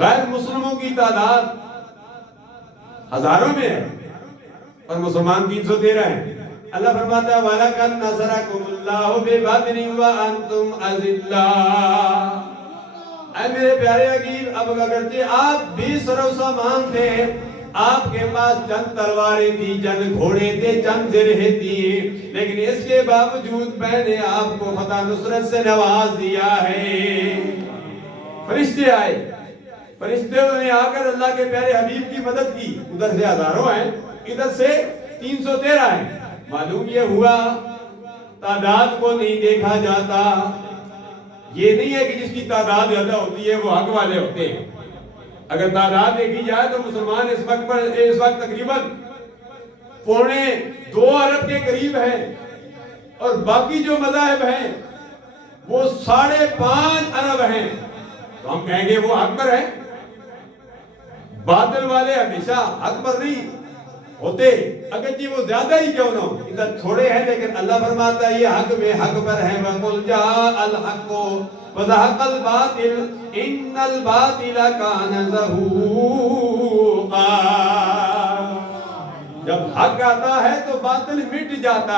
غیر مسلموں کی تعداد ہزاروں میں ہے اور مسلمان 313 ہیں۔ اللہ فرماتا ہے وَلَقَدْ نَصَرَكُمُ اللَّهُ بِبَدْرٍ وَأَنْتُمْ أَذِلَّةٌ۔ اے میرے پیارے عزیز، اب اگرچہ آپ بھی سر و سامان تھے، آپ کے پاس چند تلواریں تھی، چند گھوڑے تھے، چند زرہیں تھی، لیکن اس کے باوجود میں نے آپ کو فتح نصرت سے نواز دیا ہے۔ فرشتے آئے، فرشتوں نے آ کر اللہ کے پیارے حبیب کی مدد کی۔ ادھر سے ہزاروں ہیں، ادھر سے 313 ہیں۔ معلوم یہ ہوا تعداد کو نہیں دیکھا جاتا۔ یہ نہیں ہے کہ جس کی تعداد زیادہ ہوتی ہے وہ حق والے ہوتے ہیں۔ اگر تعداد دیکھی جائے تو مسلمان اس وقت تقریباً 2.25 ارب کے قریب ہیں، اور باقی جو مذاہب ہیں وہ 5.5 ارب ہیں۔ تو ہم کہیں گے وہ حق پر ہیں۔ باطل والے ہمیشہ حق پر نہیں ہوتے، اگر جی وہ زیادہ ہی کیوں نہ ہو، ادھر تھوڑے ہیں لیکن اللہ فرماتا ہے یہ حق میں حق پر ہے۔ وَقُلْ جَاءَ الْحَقُّ وَزَهَقَ الْبَاطِلُ إِنَّ الْبَاطِلَ كَانَ زَهُوقًا۔ جب حق آتا ہے تو باطل مٹ جاتا ہے۔